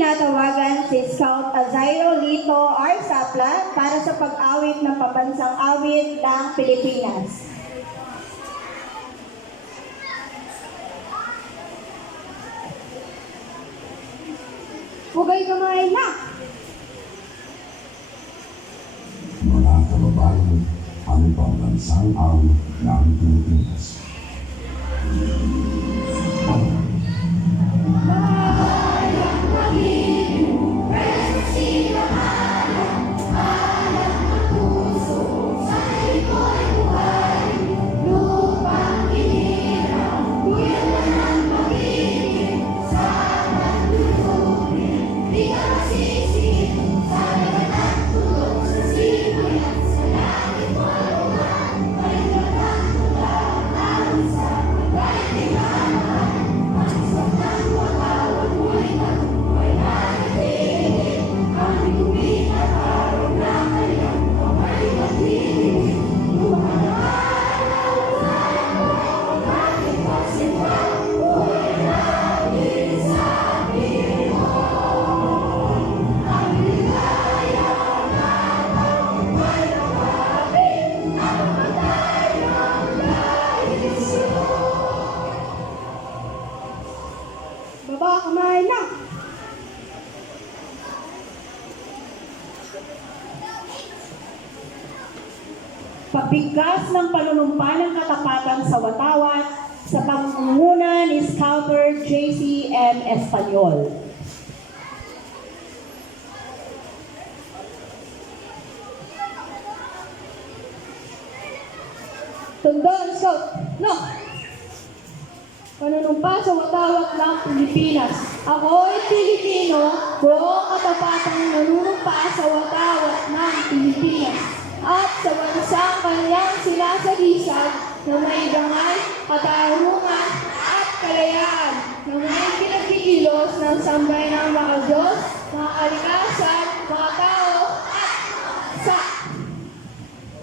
tinatawagan si Scout Azairo Lito R. Saplan para sa pag-awit ng pambansang awit ng Pilipinas. Hugay kamay na! Mga kababayan, ang pambansang awit ng Pilipinas. Baba kamay na! Pagbigkas ng panunumpa ng katapatan sa Watawat sa pangunguna ni Scouter JCM Espanyol. Tundaan, Scout! No! Panunumpa sa Watawat ng Pilipinas. Ako ay Pilipino, buong katapatang nanunumpa sa Watawat ng Pilipinas. At sa bansang kanyang sinasagisag na may dangal, katarungan at kalayaan na may pinagkikilos ng sambay ng mga Diyos, mga kalikasan, mga tao at sa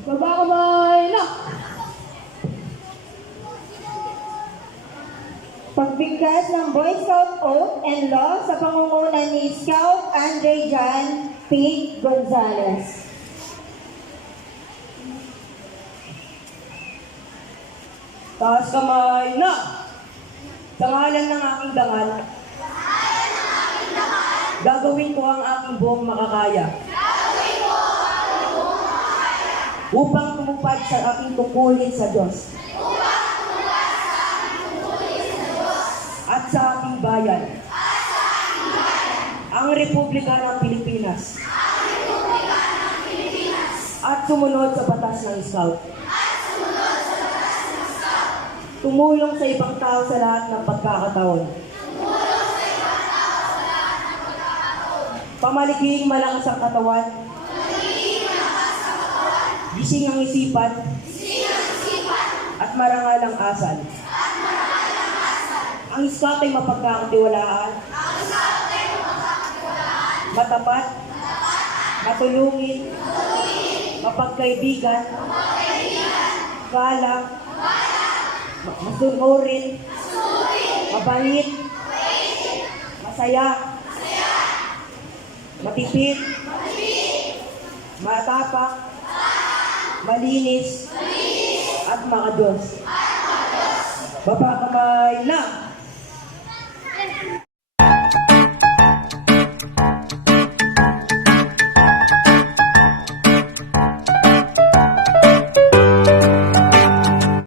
baba kamay na! Pagbigkas ng Boy Scout Oath and Law sa pangunguna ni Scout Andre Jan P. Gonzalez. Taas kamay na! Sa ngalan ng aking dangal, gagawin ko ang aking buong makakaya. Upang tumupad sa aking tungkulin sa Diyos. At sa aking bayan. Ang Republika ng Pilipinas. At sumunod sa batas ng Scout. Tumulong sa ibang tao sa lahat ng pagkakataon. Pamaliging malakas ang katawan. Gising ang isipan. At marangal ang asal. Ang Scout ay mapagkakatiwalaan. Matapat. Matulungin. Mapagkaibigan. Galang. Masunurin. Mabait. Masaya. Matipid. Matapak. Malinis. At makadiyos. Baba kamay na!